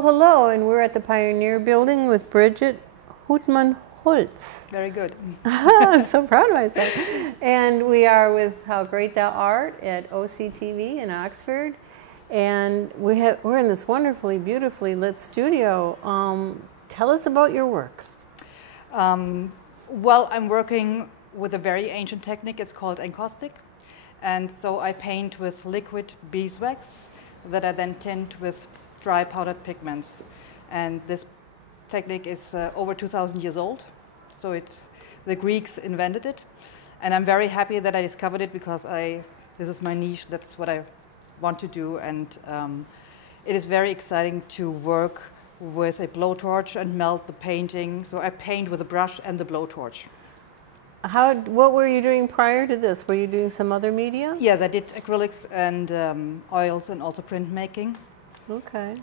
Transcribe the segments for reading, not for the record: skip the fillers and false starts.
Well, hello, and we're at the Pioneer Building with Bridget Hootman-Holtz. Very good. I'm so proud of myself. And we are with How Great Thou Art at OCTV in Oxford. And we're in this wonderfully, beautifully lit studio. Tell us about your work. Well, I'm working with a very ancient technique. It's called encaustic. And so I paint with liquid beeswax that I then tint with dry powdered pigments. And this technique is over 2,000 years old. So the Greeks invented it. And I'm very happy that I discovered it because this is my niche. That's what I want to do. And it is very exciting to work with a blowtorch and melt the painting. So I paint with a brush and the blowtorch. What were you doing prior to this? Were you doing some other media? Yes, I did acrylics and oils and also printmaking. Okay.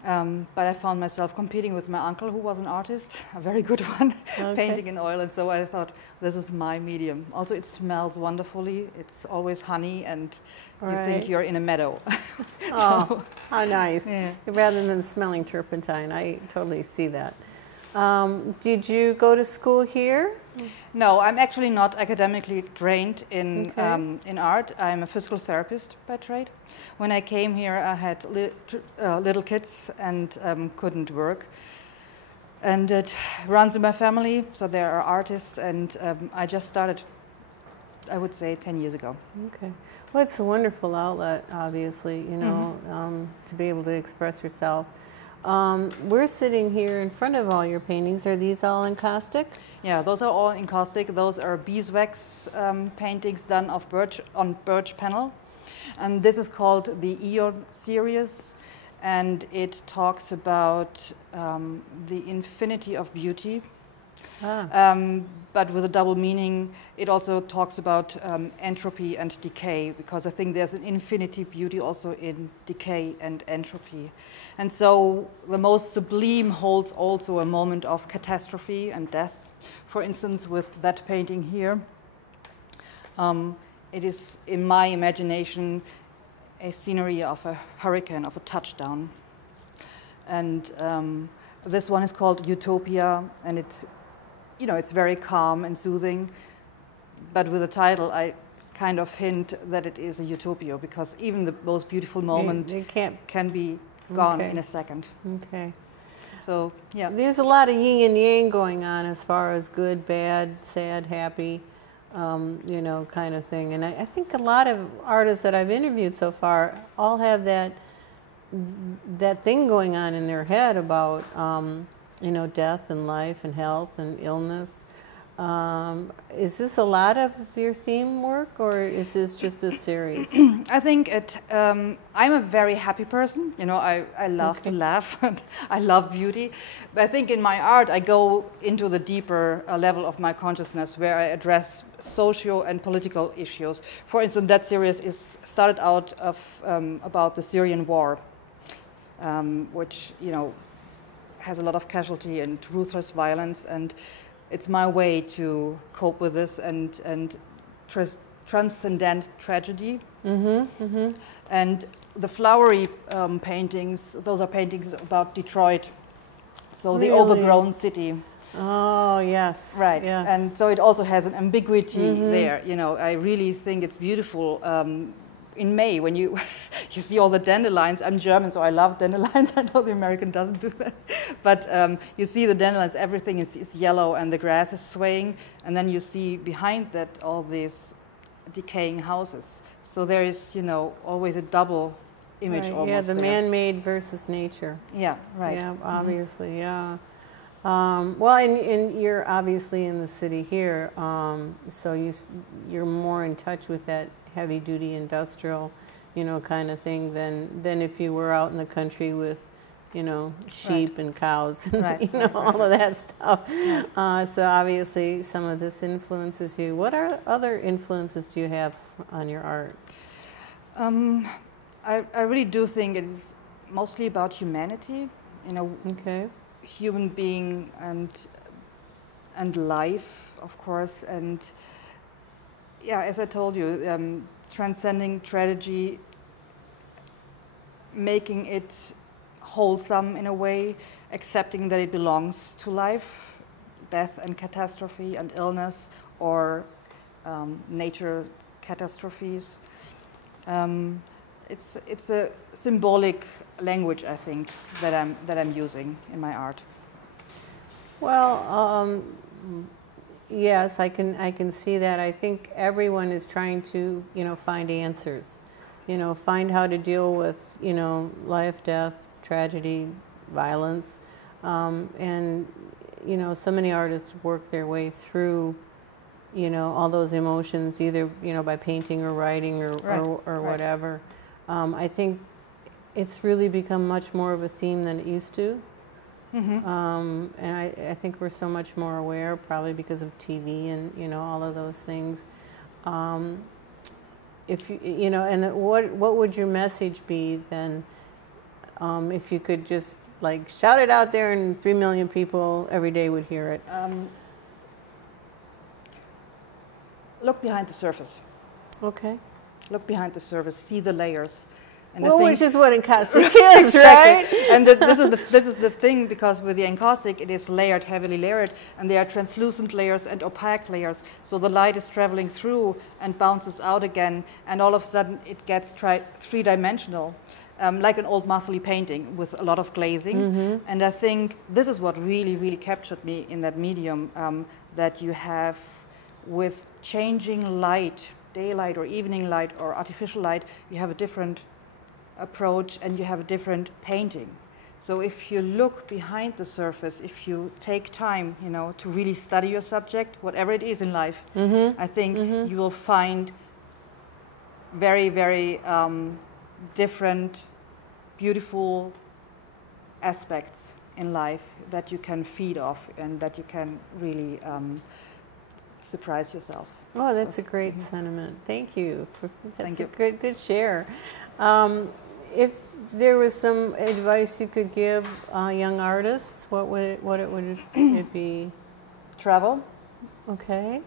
But I found myself competing with my uncle, who was an artist, a very good one, painting in oil. And so I thought, this is my medium. Also, it smells wonderfully. It's always honey, and you think you're in a meadow. Oh, how nice. Yeah. Rather than smelling turpentine, I totally see that. Did you go to school here? No, I'm actually not academically trained in art. I'm a physical therapist by trade. When I came here, I had little kids and couldn't work. And it runs in my family, so there are artists, and I just started, I would say, 10 years ago. Okay. Well, it's a wonderful outlet, obviously, you know, to be able to express yourself. We're sitting here in front of all your paintings. Are these all encaustic? Yeah, those are all encaustic. Those are beeswax paintings done on birch panel. And this is called the Eon series. And it talks about the infinity of beauty. But with a double meaning. It also talks about entropy and decay, because I think there's an infinity beauty also in decay and entropy. And so the most sublime holds also a moment of catastrophe and death. For instance, with that painting here, it is, in my imagination, a scenery of a hurricane, of a touchdown. And this one is called Utopia, and it's very calm and soothing, but with the title, I kind of hint that it is a utopia, because even the most beautiful moment can be gone in a second. Okay. So, yeah. There's a lot of yin and yang going on as far as good, bad, sad, happy, you know, kind of thing. And I think a lot of artists that I've interviewed so far all have that thing going on in their head about you know, death and life and health and illness. Is this a lot of your theme work, or is this just this series? I think I'm a very happy person. You know, I love to laugh and I love beauty. But I think in my art, I go into the deeper level of my consciousness, where I address socio and political issues. For instance, that series is started out of about the Syrian war, which, you know, has a lot of casualty and ruthless violence, and it's my way to cope with this and transcendent tragedy. And the flowery paintings, those are paintings about Detroit, so the overgrown city. Oh, yes. Right, yes. And so it also has an ambiguity there. You know, I really think it's beautiful. In May, when you see all the dandelions. I'm German, so I love dandelions. I know the American doesn't do that. But you see the dandelions, everything is yellow, and the grass is swaying. And then you see behind that all these decaying houses. So there is, you know, always a double image almost. Yeah, the man-made versus nature. Yeah, right. Yeah, obviously, yeah. Well, and you're obviously in the city here, so you're more in touch with that heavy-duty industrial, you know, kind of thing than if you were out in the country with, you know, sheep and cows and you know, all of that stuff. Yeah. So obviously, some of this influences you. What other influences do you have on your art? I really do think it is mostly about humanity. You know, human being and life, of course, and yeah, as I told you, transcending tragedy, making it wholesome in a way, accepting that it belongs to life, death and catastrophe and illness, or nature catastrophes. It's a symbolic language, I think, that I'm using in my art. Well, yes, I can see that. I think everyone is trying to, find answers, find how to deal with, life, death, tragedy, violence, and so many artists work their way through, all those emotions, either by painting or writing or Right. whatever. I think it's really become much more of a theme than it used to. Mm-hmm. And I think we're so much more aware, probably because of TV and all of those things. If you and what would your message be then? If you could just like shout it out there, and 3 million people every day would hear it. Look behind the surface. Okay. Look behind the surface. See the layers. And Well, I think which is what encaustic is, right? exactly. And this is the thing, because with the encaustic it is layered, heavily layered, and there are translucent layers and opaque layers. So the light is traveling through and bounces out again, and all of a sudden it gets three-dimensional, like an old muscly painting with a lot of glazing. Mm-hmm. And I think this is what really, really captured me in that medium, that you have with changing light, daylight or evening light or artificial light, you have a different approach and you have a different painting. So if you look behind the surface, if you take time, to really study your subject, whatever it is in life, Mm-hmm. I think Mm-hmm. you will find very, very different, beautiful aspects in life that you can feed off and that you can really surprise yourself. Oh, that's a great sentiment. Thank you. That's Thank you. a good share. If there was some advice you could give young artists, what would it be? Travel. Okay.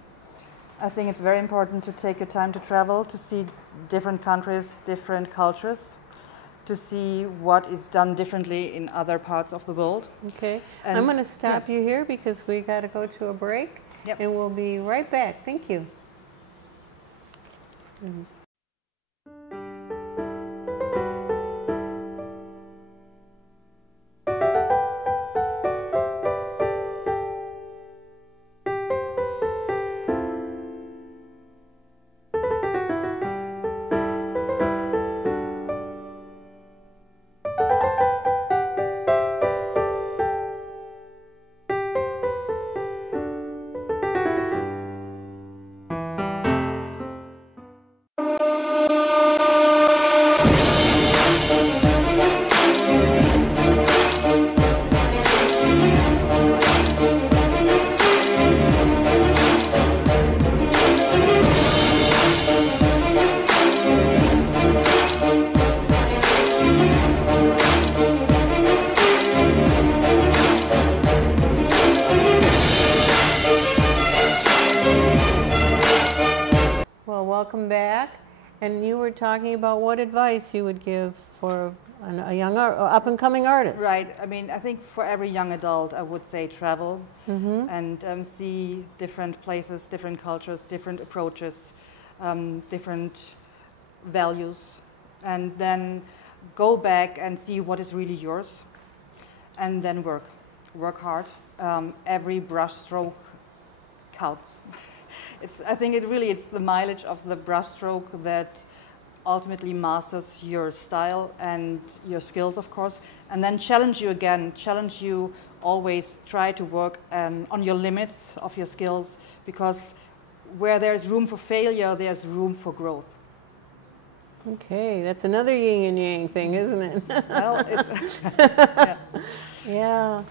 I think it's very important to take your time to travel, to see different countries, different cultures, to see what is done differently in other parts of the world. Okay. And I'm going to stop you here because we got to go to a break. Yep. And we'll be right back. Thank you. Well, welcome back. And you were talking about what advice you would give for a young up-and-coming artist. Right. I mean, I think for every young adult, I would say travel and see different places, different cultures, different approaches, different values, and then go back and see what is really yours, and then work hard. Every brush stroke counts. I think it's the mileage of the brush stroke that ultimately masters your style and your skills, of course, and then challenge you always try to work on your limits of your skills, because where there's room for failure, there's room for growth. Okay, that's another yin and yang thing, isn't it? Well, it's yeah.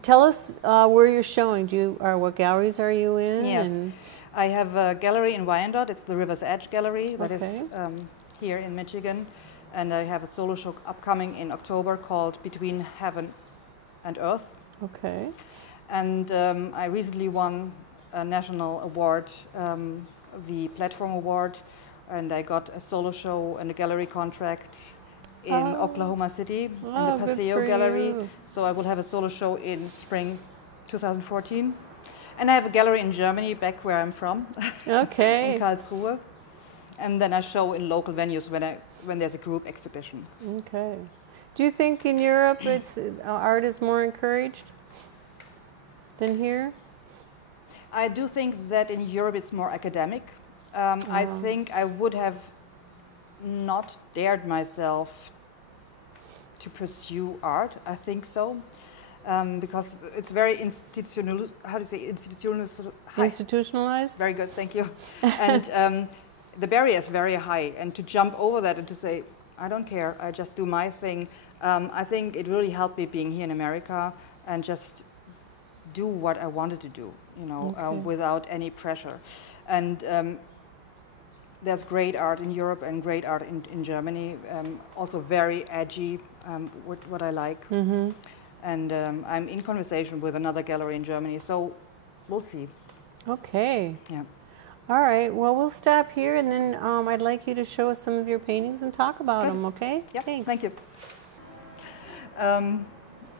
Tell us where you're showing. What galleries are you in? Yes. And I have a gallery in Wyandotte. It's the River's Edge Gallery that is Okay. here in Michigan. And I have a solo show upcoming in October called Between Heaven and Earth. okay. And I recently won a national award, the Platform Award, and I got a solo show and a gallery contract in Oklahoma City in the good Paseo for Gallery. you. So I will have a solo show in spring 2014. And I have a gallery in Germany, back where I'm from, Okay. in Karlsruhe. And then I show in local venues when there's a group exhibition. Okay. Do you think in Europe art is more encouraged than here? I do think that in Europe it's more academic. I think I would have not dared myself to pursue art. I think so. Because it's very institutional. How do you say Institutionalized? Very good, thank you. And the barrier is very high, and to jump over that and to say, I don't care, I just do my thing. I think it really helped me being here in America and just do what I wanted to do, you know, without any pressure. And there's great art in Europe and great art in Germany, also very edgy, what I like. Mm-hmm. And I'm in conversation with another gallery in Germany, so we'll see. Okay. Yeah. All right. Well, we'll stop here, and then I'd like you to show us some of your paintings and talk about them, okay? Yeah, Thanks. thank you.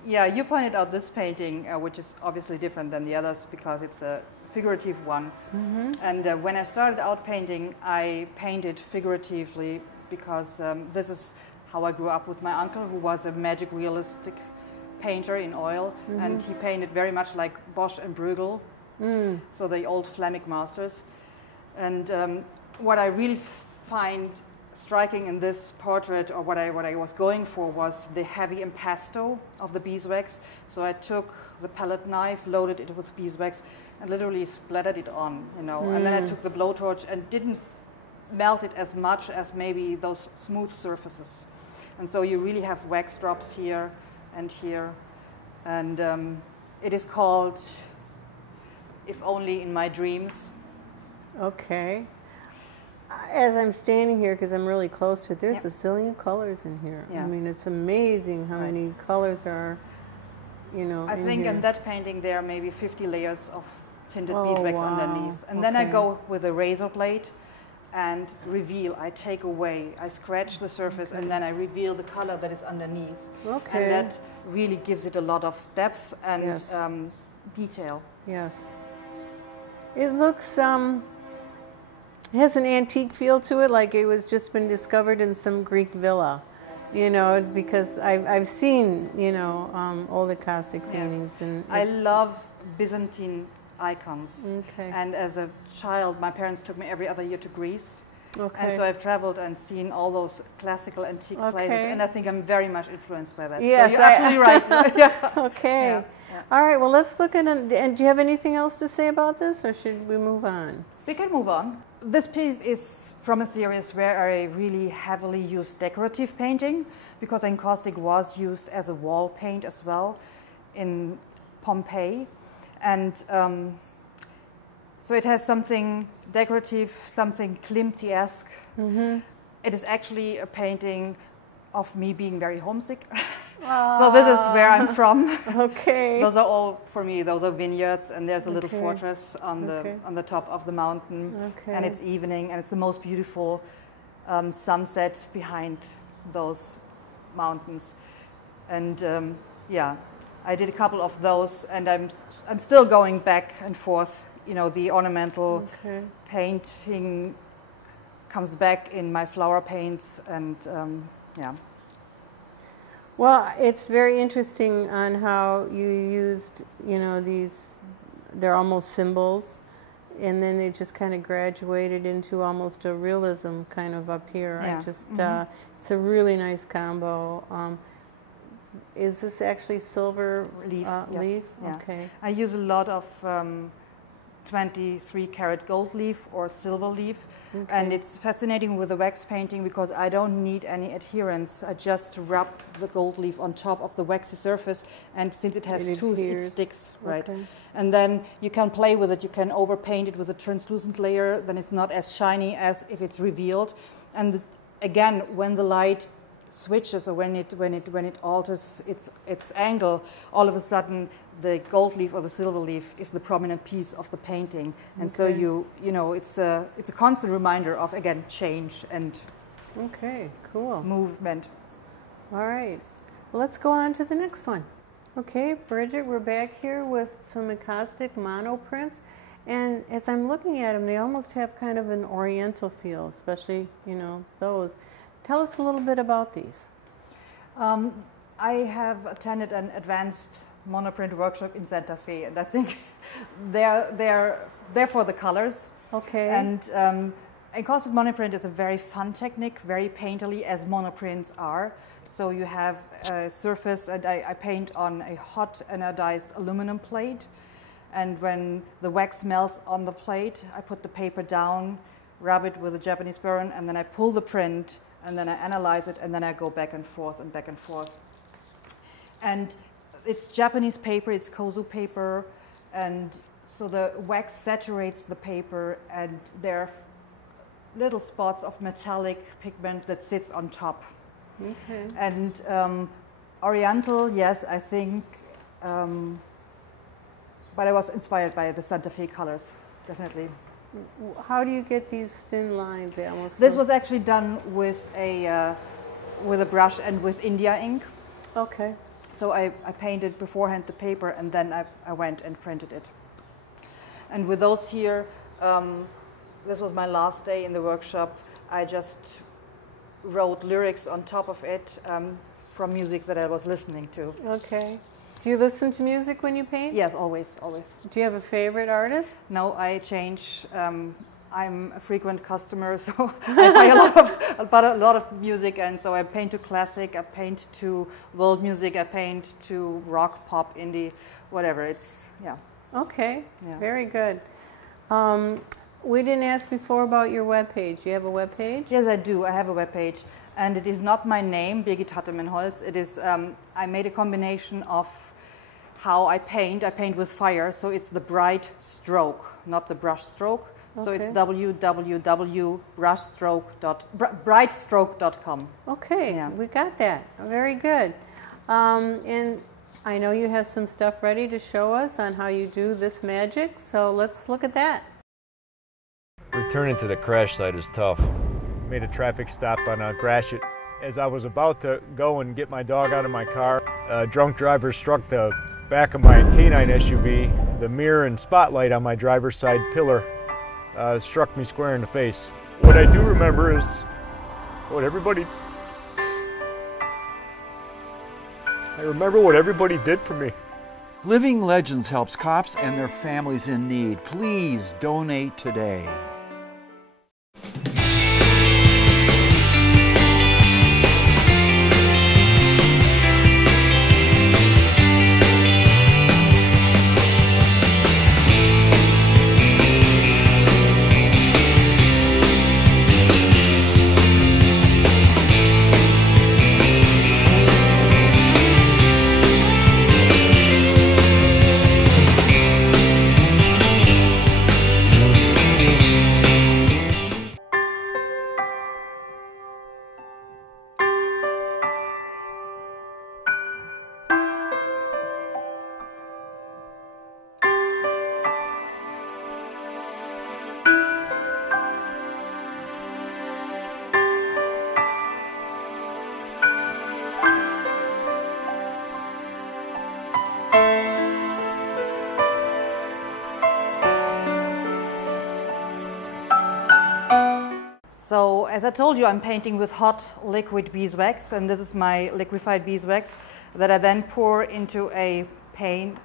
Yeah, you pointed out this painting, which is obviously different than the others because it's a figurative one. Mm-hmm. And when I started out painting, I painted figuratively because this is how I grew up with my uncle, who was a magic realistic painter in oil, and he painted very much like Bosch and Bruegel, so the old Flemic masters. And what I really find striking in this portrait, or what I was going for, was the heavy impasto of the beeswax. So I took the palette knife, loaded it with beeswax, and literally splattered it on, you know. And then I took the blowtorch and didn't melt it as much as maybe those smooth surfaces. And so you really have wax drops here and here. And it is called If Only in My Dreams. Okay. As I'm standing here, because I'm really close to it, there's Yep. a zillion colors in here. Yeah. I mean, it's amazing how many colors are, you know, I in think here. in that painting there are maybe 50 layers of tinted Oh, beeswax wow. underneath. And then I Okay. go with a razor blade and reveal. I take away, I scratch the surface, and then I reveal the color that is underneath. Okay. And that really gives it a lot of depth and Yes. detail. Yes. It looks, it has an antique feel to it, like it was just been discovered in some Greek villa. You know, it's because I've seen, you know, old Akastic paintings. And I love Byzantine icons. Okay. And as a child, my parents took me every other year to Greece. Okay. And so I've traveled and seen all those classical antique places, Okay. and I think I'm very much influenced by that. Yes, so you're absolutely right. Yeah. Okay. Yeah, yeah. All right, well, let's look at it. And do you have anything else to say about this, or should we move on? We can move on. This piece is from a series where I really heavily used decorative painting, because encaustic was used as a wall paint as well in Pompeii. And so it has something decorative, something Klimti-esque. Mm-hmm. It is actually a painting of me being very homesick. So this is where I'm from. Okay. Those are all, for me, those are vineyards, and there's a little Okay. fortress on the top of the mountain. Okay. And it's evening, and it's the most beautiful sunset behind those mountains. And yeah, I did a couple of those, and I'm still going back and forth. You know, the ornamental Okay. painting comes back in my flower paints, and yeah. Well, it's very interesting on how you used, you know, these, they're almost symbols, and then they just kind of graduated into almost a realism kind of up here. Yeah. I just, it's a really nice combo. Is this actually silver Leaf, yes. leaf? Yeah. Okay. I use a lot of 23 karat gold leaf or silver leaf. And Okay. it's fascinating with the wax painting because I don't need any adherence. I just rub the gold leaf on top of the waxy surface, and since it has It tooth, it adheres. sticks, right? Okay. And then you can play with it. You can overpaint it with a translucent layer, then it's not as shiny as if it's revealed. And again, when the light switches, or when it alters its angle, all of a sudden the gold leaf or the silver leaf is the prominent piece of the painting. And so Okay. you know, it's a constant reminder of, again, change and Okay, cool. movement. All right. Well, let's go on to the next one. Okay, Bridget, we're back here with some encaustic monoprints. And as I'm looking at them, they almost have kind of an oriental feel, especially, you know, those. Tell us a little bit about these. I have attended an advanced monoprint workshop in Santa Fe, and I think they're for the colors. Okay. And encaustic monoprint is a very fun technique, very painterly as monoprints are. So you have a surface, and I paint on a hot anodized aluminum plate. And when the wax melts on the plate, I put the paper down, rub it with a Japanese burn, and then I pull the print, and then I analyze it, and then I go back and forth and back and forth. And it's Japanese paper, it's kozu paper, and so the wax saturates the paper, and there are little spots of metallic pigment that sits on top. Okay. And oriental, yes, I think, but I was inspired by the Santa Fe colors, definitely. How do you get these thin lines? They almost This was actually done with a brush and with India ink. okay. So I painted beforehand the paper, and then I went and printed it. And with those here, this was my last day in the workshop. I just wrote lyrics on top of it from music that I was listening to. Okay. Do you listen to music when you paint? Yes, always, always. Do you have a favorite artist? No, I change. I'm a frequent customer, so I buy a lot of music, and so I paint to classic, I paint to world music, I paint to rock, pop, indie, whatever. It's, yeah. Okay, Yeah. very good. We didn't ask before about your webpage. Do you have a webpage? Yes, I do. I have a webpage, and it is not my name, Birgit Hattemann-Holz. It is. I made a combination of how I paint. I paint with fire, so it's the bright stroke, not the brush stroke. So Okay. it's www.brightstroke.com. Okay, Yeah. we got that. Very good. And I know you have some stuff ready to show us on how you do this magic, so let's look at that. Returning to the crash site is tough. Made a traffic stop on Gratiot. As I was about to go and get my dog out of my car, a drunk driver struck the back of my canine SUV. The mirror and spotlight on my driver's side pillar struck me square in the face. What I do remember is what everybody... I remember what everybody did for me. Living Legends helps cops and their families in need. Please donate today. So as I told you, I'm painting with hot liquid beeswax, and this is my liquefied beeswax that I then pour into a paint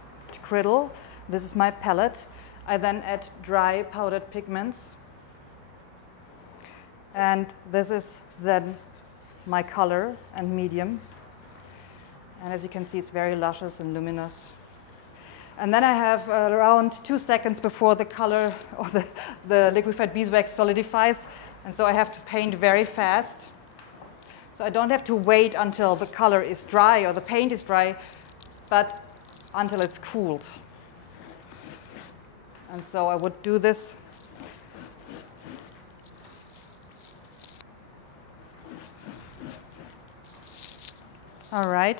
griddle. This is my palette. I then add dry powdered pigments, and this is then my color and medium. And as you can see, it's very luscious and luminous. And then I have around 2 seconds before the color or the liquefied beeswax solidifies. And so I have to paint very fast. So I don't have to wait until the color is dry or the paint is dry, but until it's cooled. And so I would do this. All right.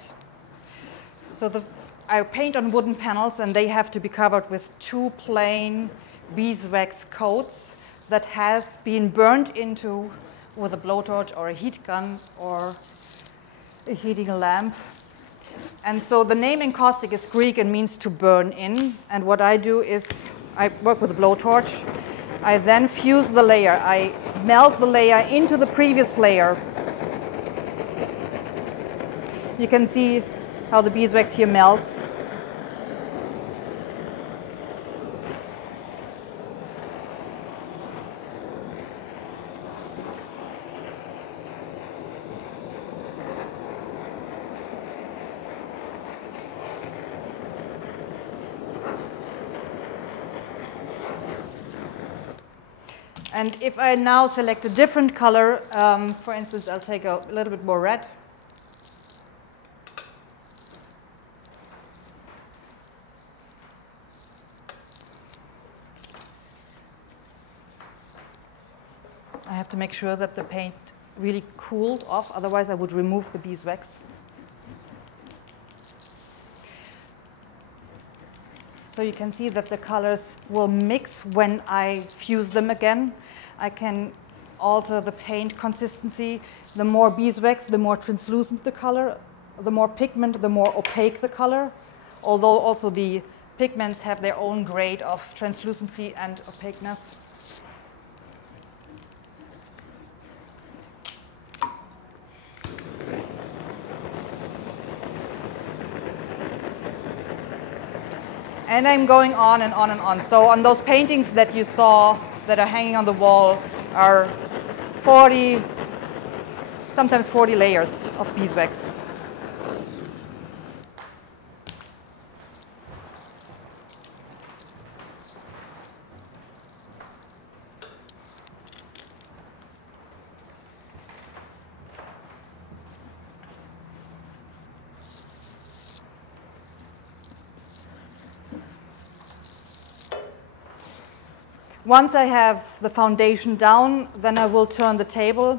So I paint on wooden panels, and they have to be covered with 2 plain beeswax coats that have been burned into with a blowtorch or a heat gun or a heating lamp. And so the name encaustic is Greek and means to burn in. And what I do is I work with a blowtorch. I then fuse the layer. I melt the layer into the previous layer. You can see how the beeswax here melts. And if I now select a different color, for instance, I'll take a little bit more red. I have to make sure that the paint really cooled off, otherwise I would remove the beeswax. So you can see that the colors will mix when I fuse them again. I can alter the paint consistency. The more beeswax, the more translucent the color. The more pigment, the more opaque the color. Although also the pigments have their own grade of translucency and opaqueness. And I'm going on and on and on. So on those paintings that you saw that are hanging on the wall are 40, sometimes 40 layers of beeswax. Once I have the foundation down, then I will turn the table,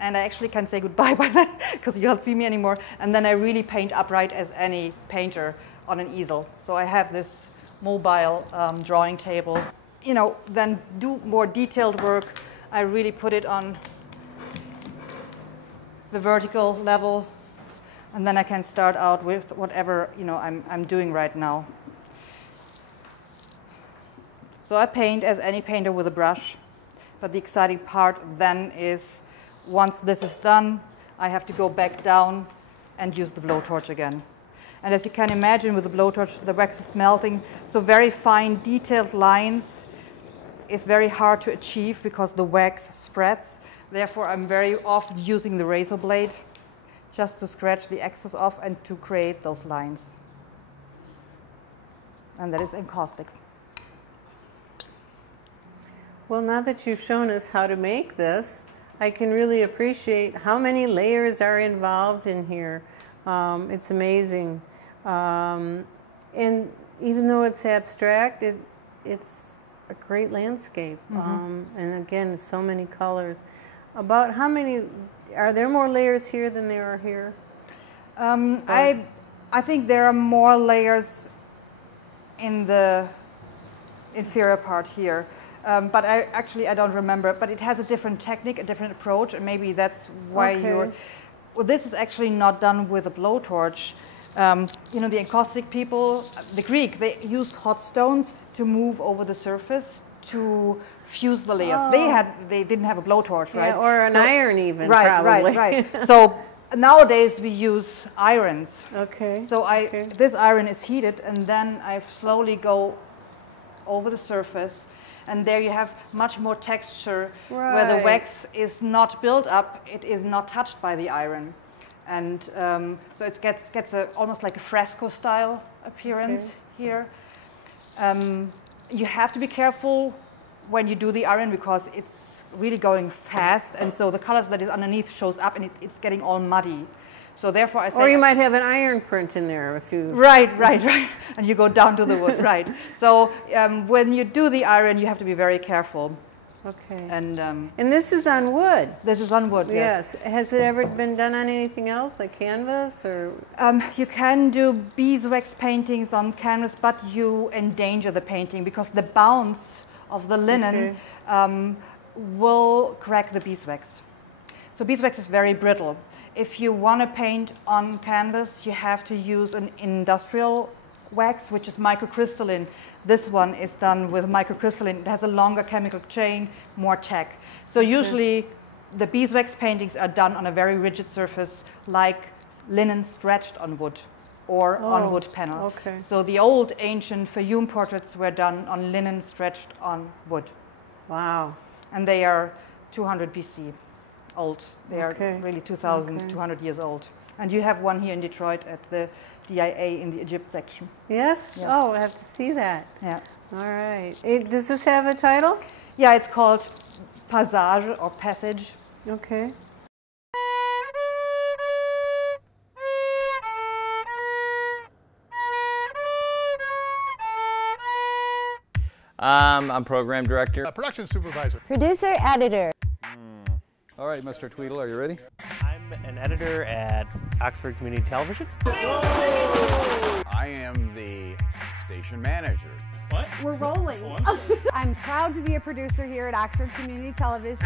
and I actually can say goodbye by that because you don't see me anymore. And then I really paint upright as any painter on an easel. So I have this mobile drawing table. You know, then do more detailed work. I really put it on the vertical level, and then I can start out with whatever I'm doing right now. So I paint as any painter with a brush, but the exciting part then is once this is done, I have to go back down and use the blowtorch again. And as you can imagine with the blowtorch, the wax is melting, so very fine detailed lines is very hard to achieve because the wax spreads. Therefore, I'm very often using the razor blade just to scratch the excess off and to create those lines. And that is encaustic. Well, now that you've shown us how to make this, I can really appreciate how many layers are involved in here. It's amazing. And even though it's abstract, it's a great landscape. Mm-hmm. And again, so many colors. About how many, are there more layers here than there are here? I think there are more layers in the inferior part here. But I don't remember. But it has a different technique, a different approach, and maybe that's why you're. Well, this is actually not done with a blowtorch. The encaustic people, the Greek, they used hot stones to move over the surface to fuse the layers. Oh. They didn't have a blowtorch, right? Yeah, or an iron even, right, probably. Right. So nowadays we use irons. Okay. So this iron is heated, and then I slowly go over the surface. And there you have much more texture, where the wax is not built up, it is not touched by the iron. And so it gets almost like a fresco style appearance here. You have to be careful when you do the iron because it's really going fast, and so the colors that is underneath shows up and it's getting all muddy. So therefore I say... Or you might have an iron print in there if you... Right. And you go down to the wood, right. So when you do the iron, you have to be very careful. Okay. And this is on wood? This is on wood, yes. Has it ever been done on anything else, like canvas? Or? You can do beeswax paintings on canvas, but you endanger the painting because the bounce of the linen will crack the beeswax. So beeswax is very brittle. If you want to paint on canvas, you have to use an industrial wax, which is microcrystalline. This one is done with microcrystalline. It has a longer chemical chain, more tech. So usually the beeswax paintings are done on a very rigid surface, like linen stretched on wood or on wood panel. Okay. So the old ancient Fayum portraits were done on linen stretched on wood. Wow. And they are 200 BC old. They are Okay. really 2,200 years old. And you have one here in Detroit at the DIA in the Egypt section. Yes? Yes. Oh, I have to see that. Yeah. All right. Does this have a title? Yeah, it's called Passage or Passage. Okay. I'm program director. Production supervisor. Producer, editor. All right, Mr. Tweedle, are you ready? I'm an editor at Oxford Community Television. I am the station manager. We're rolling. I'm proud to be a producer here at Oxford Community Television.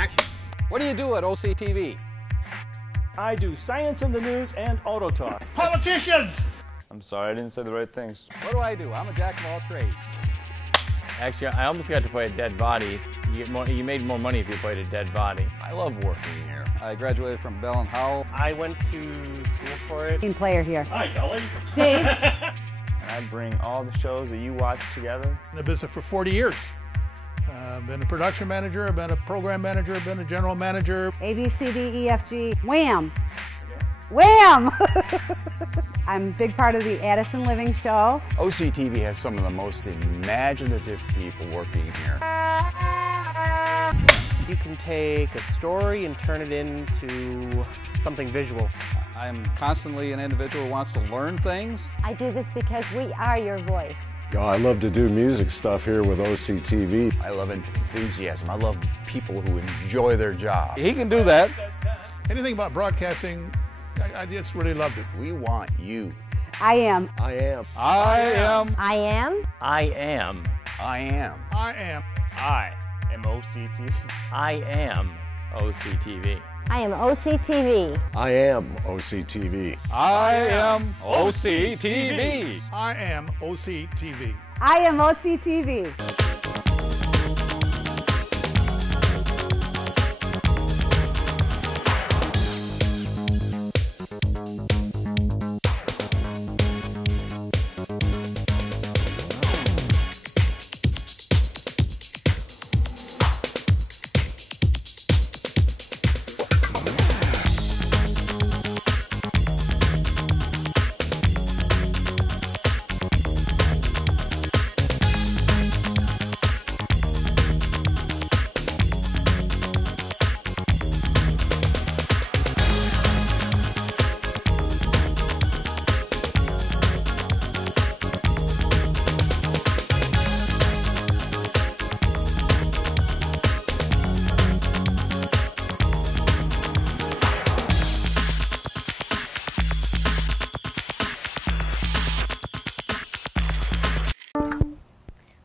What do you do at OCTV? I do science in the news and auto talk. Politicians! I'm sorry, I didn't say the right things. What do I do? I'm a jack of all trades. Actually, I almost got to play a dead body. You made more money if you played a dead body. I love working here. I graduated from Bell and Howell. I went to school for it. Team player here. Hi, Kelly. Dave. And I bring all the shows that you watch together. In the business for 40 years. Been a production manager, been a program manager, been a general manager. A, B, C, D, E, F, G. Wham! Wham! I'm a big part of the Addison Living Show. OCTV has some of the most imaginative people working here. You can take a story and turn it into something visual. I'm constantly an individual who wants to learn things. I do this because we are your voice. I love to do music stuff here with OCTV. I love enthusiasm. I love people who enjoy their job. He can do that. Anything about broadcasting, I just really loved it. We want you. I am. I am. I am. I am. I am. I am. I am. I am OCTV. I am OCTV. I am OCTV. I am OCTV. I am OCTV. I am OCTV. I am OCTV.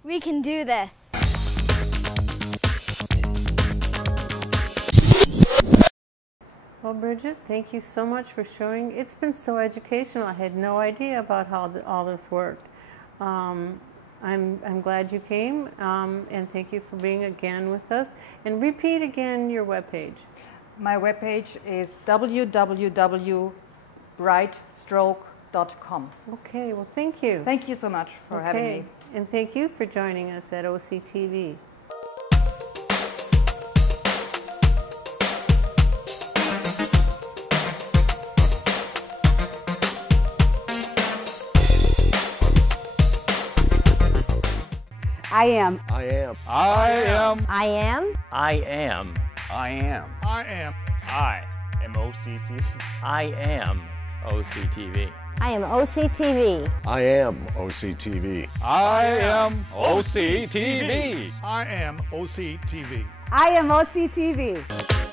We can do this. Well, Bridget, thank you so much for showing. It's been so educational. I had no idea about how all this worked. I'm glad you came, and thank you for being again with us. And repeat again your webpage. My webpage is www.brightstroke.com. Okay, well, thank you. Thank you so much for having me. And thank you for joining us at OCTV. I am. I am. I am. I am. I am. I am. I am. I am OCTV. I am OCTV. I am OCTV. I am OCTV. I am OCTV. I am OCTV. I am OCTV.